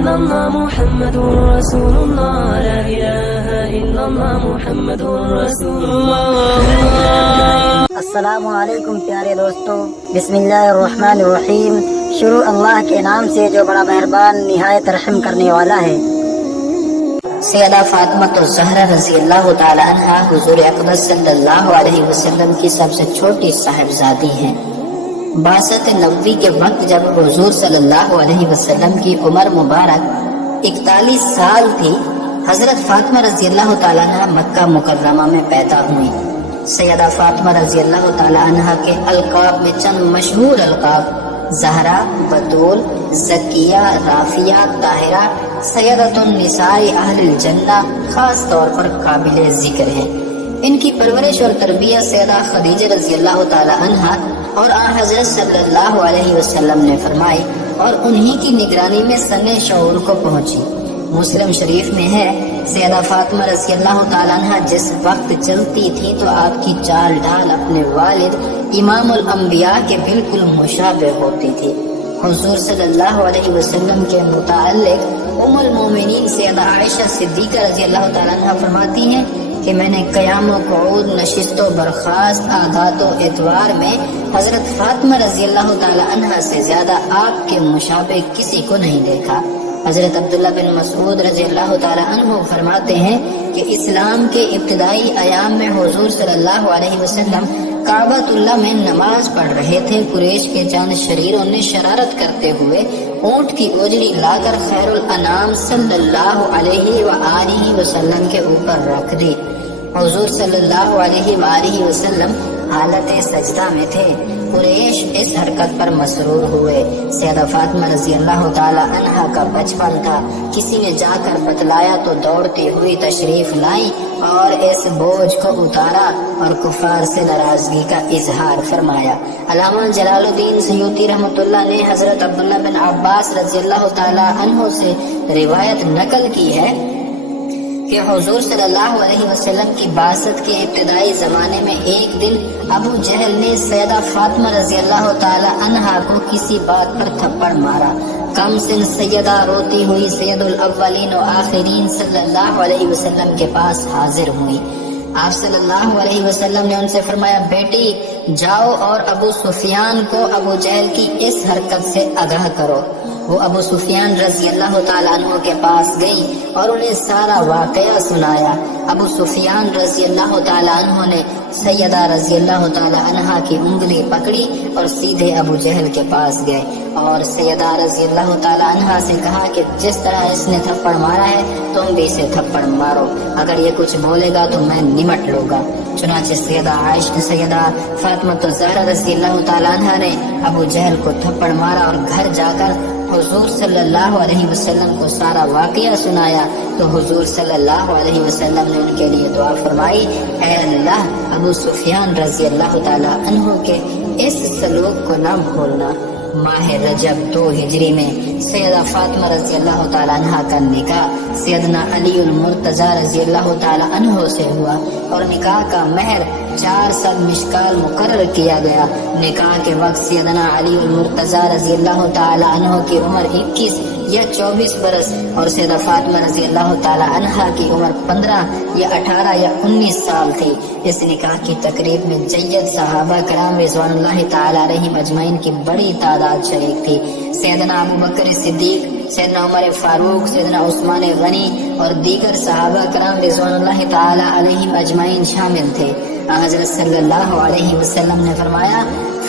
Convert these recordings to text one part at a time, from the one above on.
إلا الله محمد رسول الله لا إله إلا الله محمد رسول الله. السلام علیکم پیارے دوستو، بسم اللہ الرحمن الرحیم. شروع اللہ کے نام سے جو بڑا مہربان نہایت رحم کرنے والا ہے. سیدہ فاطمہ الزہرا رضی اللہ تعالی عنہا حضور اقدس صلی اللہ علیہ وسلم کی سب سے چھوٹی صاحبزادی ہیں. بعثت نبوی کے وقت جب حضور صلی اللہ علیہ وسلم کی عمر مبارک 41 سال تھی، حضرت فاطمہ رضی اللہ تعالی عنہ مکہ مکرمہ میں پیدا ہوئی. سیدہ فاطمہ رضی اللہ تعالی عنہ کے القاب میں چند مشہور القاب زہرا، بطول، زکیہ، رافیہ، طاہرہ، سیدۃ النساء اہل الجنہ خاص طور پر قابل ذکر ہیں. ان کی پرورش اور تربیت سیدہ خدیجہ رضی اللہ تعالی عنہ اور آن حضرت صلی اللہ علیہ وسلم نے فرمائی اور انہی کی نگرانی میں سن شعور کو پہنچی. مسلم شریف میں ہے، سیدہ فاطمہ رضی اللہ تعالیٰ عنہ جس وقت چلتی تھی تو آپ کی چال ڈھال اپنے والد امام الانبیاء کے بالکل مشابہ ہوتی تھی. حضور صلی اللہ علیہ وسلم کے متعلق ام المومنین سیدہ عائشہ صدیقہ رضی اللہ تعالیٰ عنہ فرماتی ہیں کہ میں نے قیام و قعود، نشست و برخاست، عادات و اعتبار میں حضرت فاطمہ رضی اللہ تعالی عنہ سے زیادہ آپ کے مشابہ کسی کو نہیں دیکھا. حضرت عبداللہ بن مسعود رضی اللہ تعالی عنہ فرماتے ہیں کہ اسلام کے ابتدائی ایام میں حضور صلی اللہ علیہ وسلم کعبۃ اللہ میں نماز پڑھ رہے تھے. قریش کے چند شریروں نے شرارت کرتے ہوئے اونٹ کی اوجڑی لا کر خیر الانام صلی اللہ علیہ وآلہ وسلم کے اوپر رکھ دی. حضور صلی اللہ علیہ وآلہ وسلم حالت سجدہ میں تھے. قریش اس حرکت پر مسرور ہوئے. سیدہ فاطمہ رضی اللہ تعالی عنہ کا بچپن تھا. کسی نے جا کر بتلایا تو دوڑتی ہوئی تشریف لائی اور اس بوجھ کو اتارا اور کفار سے ناراضگی کا اظہار فرمایا. علامہ جلال الدین سیوطی رحمۃ اللہ نے حضرت عبداللہ بن عباس رضی اللہ تعالی عنہ سے روایت نقل کی ہے کہ حضور صلی اللہ علیہ وسلم کی بعثت کے ابتدائی زمانے میں ایک دن ابو جہل نے سیدہ فاطمہ رضی اللہ تعالی عنہا کو کسی بات پر تھپڑ مارا. کم سن سیدہ روتی ہوئی سید الاولین و آخرین صلی اللہ علیہ وسلم کے پاس حاضر ہوئی. آپ صلی اللہ علیہ وسلم نے ان سے فرمایا، بیٹی جاؤ اور ابو سفیان کو ابو جہل کی اس حرکت سے آگاہ کرو. وہ ابو سفیان رضی اللہ تعالیٰ عنہ کے پاس گئی اور انہیں سارا واقعہ سنایا. ابو سفیان رضی اللہ تعالیٰ عنہ نے سیدہ رضی اللہ تعالیٰ عنہ کی انگلی پکڑی اور سیدھے ابو جہل کے پاس گئے اور سیدہ رضی اللہ تعالیٰ عنہ سے کہا کہ جس طرح اس نے تھپڑ مارا ہے تم بھی اسے تھپڑ مارو، اگر یہ کچھ بولے گا تو میں نمٹ لوں گا. چنانچہ سیدہ فاطمہ الزہرا رضی اللہ تعالیٰ عنہ نے ابو جہل کو تھپڑ مارا اور گھر جا کر حضور صلی اللہ علیہ وسلم کو سارا واقعہ سنایا. تو حضور صلی اللہ علیہ وسلم نے ان کے لیے دعا فرمائی، اے اللہ ابو سفیان رضی اللہ تعالیٰ عنہ کے اس سلوک کو نہ بھولنا. ماہ رجب 2 ہجری میں سیدہ فاطمہ رضی اللہ تعالیٰ عنہ کا نکاح سیدنا علی المرتضی رضی اللہ تعالیٰ عنہ سے ہوا اور نکاح کا مہر 400 مشکال مقرر کیا گیا. نکاح کے وقت سیدنا علی المرتضی رضی اللہ تعالیٰ عنہ کی عمر 21 یا 24 برس اور سیدہ فاطمہ رضی اللہ تعالیٰ عنہ کی عمر 15 یا 18 یا 19 سال تھی. اس نکاح کی تقریب میں جید صحابہ کرام رضوان اللہ تعالیٰ علیہم اجمعین کی بڑی تعداد شریک تھی. سیدنا ابو بکر صدیق، سیدنا عمر فاروق، سیدنا عثمان غنی اور دیگر صحابہ کرام رضوان اللہ تعالیٰ علیہم اجمعین شامل تھے. حضرت صلی اللہ علیہ وسلم نے فرمایا،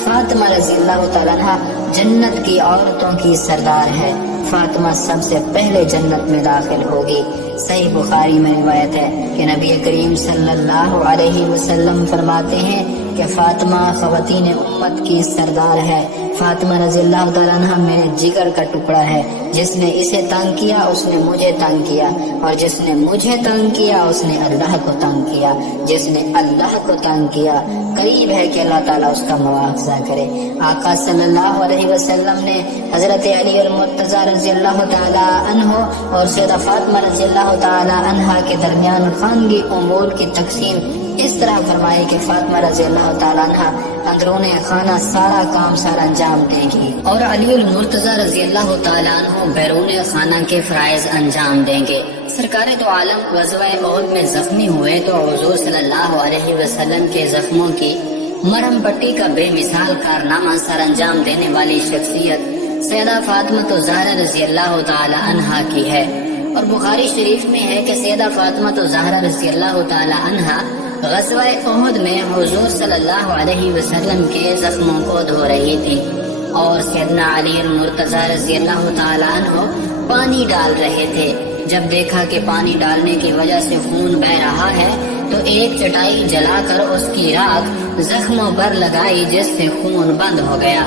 فاطمہ رضی اللہ تعالیٰ عنہ جنت کی عورتوں کی سردار ہے. فاطمہ سب سے پہلے جنت میں داخل ہوگی. صحیح بخاری میں روایت ہے کہ نبی کریم صلی اللہ علیہ وسلم فرماتے ہیں کہ فاطمہ خواتین امت کی سردار ہے. فاطمہ رضی اللہ تعالیٰ عنہ میرے جگر کا ٹکڑا ہے. جس نے اسے تنگ کیا اس نے مجھے تنگ کیا، اور جس نے مجھے تنگ کیا اس نے اللہ کو تنگ کیا. جس نے اللہ کو تنگ کیا قریب ہے کہ اللہ تعالیٰ اس کا مواخذہ کرے. آقا صلی اللہ علیہ وسلم نے حضرت علی المرتضی رضی اللہ تعالیٰ عنہ اور سیدہ فاطمہ رضی اللہ تعالیٰ عنہ کے درمیان خانگی امور کی تقسیم اس طرح فرمائی کہ فاطمہ رضی اللہ تعالیٰ عنہ اندرون خانہ سارا کام سر انجام دیں گی، اور علی المرتضیٰ رضی اللہ تعالیٰ عنہ بیرون خانہ کے فرائض انجام دیں گے۔ سرکار دو عالم غزوہ احد میں زخمی ہوئے تو حضور صلی اللہ علیہ وسلم کے زخموں کی مرہم پٹی کا بے مثال کارنامہ سر انجام دینے والی شخصیت سیدہ فاطمہ الزہرا رضی اللہ تعالی عنہا کی ہے، اور بخاری شریف میں ہے کہ سیدہ فاطمہ الزہرا رضی اللہ تعالی عنہا غزوہ احد میں حضور صلی اللہ علیہ وسلم کے زخموں کو دھو رہی تھی، اور سیدنا علی المرتضیٰ رضی اللہ تعالی عنہ پانی ڈال رہے تھے۔ جب دیکھا کہ پانی ڈالنے کی وجہ سے خون بہ رہا ہے تو ایک چٹائی جلا کر اس کی راکھ زخموں پر لگائی، جس سے خون بند ہو گیا۔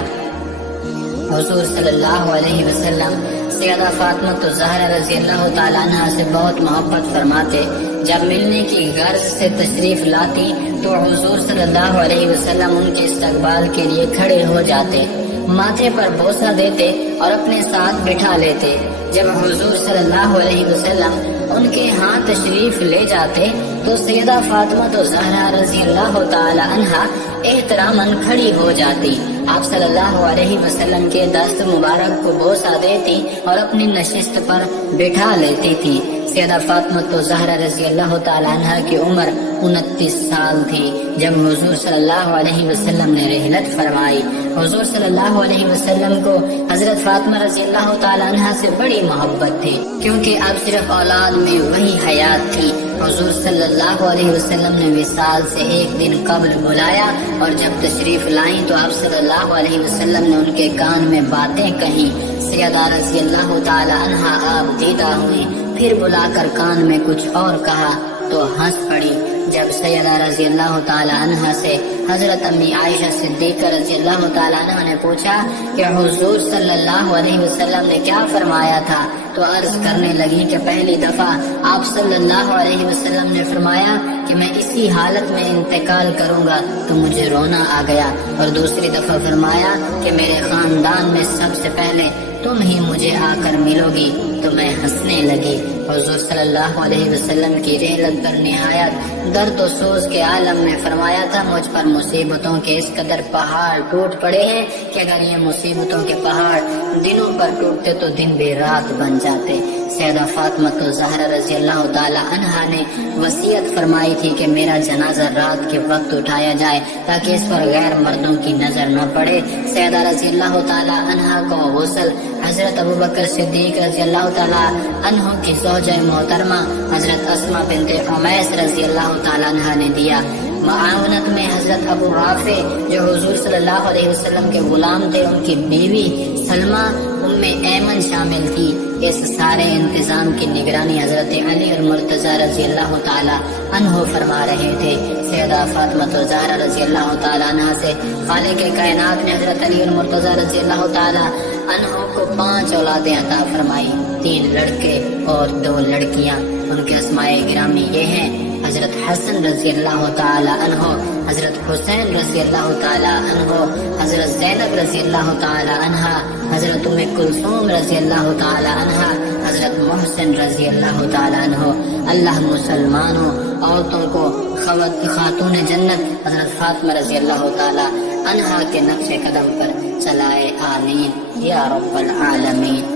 حضور صلی اللہ علیہ وسلم سیدہ فاطمہ الزہرا رضی اللہ تعالیٰ عنہ سے بہت محبت فرماتے۔ جب ملنے کی غرض سے تشریف لاتی تو حضور صلی اللہ علیہ وسلم ان کے استقبال کے لیے کھڑے ہو جاتے، ماتھے پر بوسہ دیتے اور اپنے ساتھ بٹھا لیتے۔ جب حضور صلی اللہ علیہ وسلم ان کے ہاں تشریف لے جاتے تو سیدہ فاطمہ الزہرا رضی اللہ تعالی عنہا احتراماً کھڑی ہو جاتی، آپ صلی اللہ علیہ وسلم کے دست مبارک کو بوسہ دیتی اور اپنی نشست پر بٹھا لیتی تھی۔ سیدہ فاطمہ الزہرا رضی اللہ تعالی عنہا کی عمر 29 سال تھی جب حضور صلی اللہ علیہ وسلم نے رحلت فرمائی۔ حضور صلی اللہ علیہ وسلم کو حضرت فاطمہ رضی اللہ تعالی عنہا سے بڑی محبت تھی، کیونکہ اب صرف اولاد میں وہی حیات تھی۔ حضور صلی اللہ علیہ وسلم نے وصال سے ایک دن قبل بلایا، اور جب تشریف لائیں تو آپ صلی اللہ علیہ وسلم نے ان کے کان میں باتیں کہیں۔ سیدہ رضی اللہ تعالی عنہا آپ دیدہ ہوئی، پھر بلا کر کان میں کچھ اور کہا تو ہنس پڑی۔ جب سیدہ رضی اللہ تعالی عنہا سے حضرت امی عائشہ صدیقہ رضی اللہ تعالی عنہا نے پوچھا کہ حضور صلی اللہ علیہ وسلم نے کیا فرمایا تھا، تو عرض کرنے لگی کہ پہلی دفعہ آپ صلی اللہ علیہ وسلم نے فرمایا کہ میں اسی حالت میں انتقال کروں گا تو مجھے رونا آ گیا، اور دوسری دفعہ فرمایا کہ میرے خاندان میں سب سے پہلے تم ہی مجھے آ کر ملو گی تو میں ہنسنے لگی۔ حضور صلی اللہ علیہ وسلم کی رحلت پر نہایت درد و سوز کے عالم میں فرمایا تھا، مجھ پر مصیبتوں کے اس قدر پہاڑ ٹوٹ پڑے ہیں کہ اگر یہ مصیبتوں کے پہاڑ دنوں پر ٹوٹتے تو دن بھی رات بن جاتے۔ سیدہ فاطمہ الزہرا رضی اللہ تعالی عنہا نے وصیت فرمائی تھی کہ میرا جنازہ رات کے وقت اٹھایا جائے تاکہ اس پر غیر مردوں کی نظر نہ پڑے۔ سیدہ رضی اللہ تعالی عنہا کو غسل حضرت ابوبکر صدیق رضی اللہ تعالی عنہ کی زوجہ محترمہ حضرت اسماء بنت عمیس رضی اللہ تعالی عنہا نے دیا۔ معاونت میں حضرت ابو رافع جو حضور صلی اللہ علیہ وسلم کے غلام تھے، ان کی بیوی سلمہ ام ایمن شامل تھی۔ اس سارے انتظام کی نگرانی حضرت علی المرتضیٰ رضی اللہ تعالی عنہ فرما رہے تھے۔ سیدہ فاطمہ الزہرا رضی اللہ تعالی عنہ سے خالق کائنات نے حضرت علی المرتضیٰ رضی اللہ تعالی عنہ کو 5 اولادیں عطا فرمائی، 3 لڑکے اور 2 لڑکیاں۔ ان کے اسماء گرامی یہ ہیں: حضرت حسن رضی اللہ تعالی عنہ، حضرت حسین رضی اللہ تعالی عنہ، حضرت زینب رضی اللہ تعالی عنہ، حضرت ام کلثوم رضی اللہ تعالی عنہ، حضرت محسن رضی اللہ تعالی عنہ۔ اللہ مسلمانوں عورتوں کو خاتون جنت حضرت فاطمہ رضی اللہ تعالی عنہا کے نقش قدم پر چلائے، آمین یا رب العالمین۔